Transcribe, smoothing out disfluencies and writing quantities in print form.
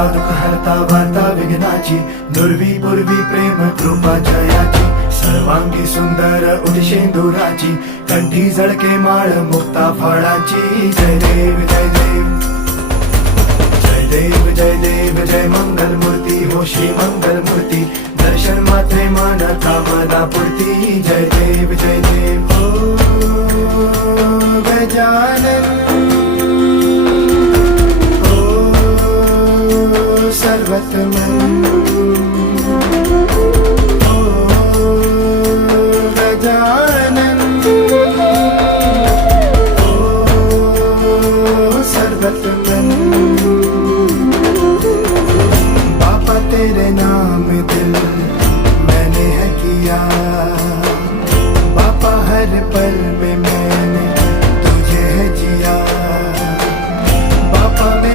हरता दुःख हरता वार्ता विघ्नाची, दुर्वी पूर्वी प्रेम कृपा जयाची, सर्वांगी सुंदर उदिशेंदुराची, कंठी झळके माळ मुक्ता फळाची. जय देव जय देव जय देव जय देव जय मंगल मूर्ती हो श्री मंगल मूर्ती, दर्शन मात्रे मन कामना पूर्ती. जय देव जय देव हो गजानन हो सर्वतमन हो गजानन हो सर्वतमन. तेरे नाम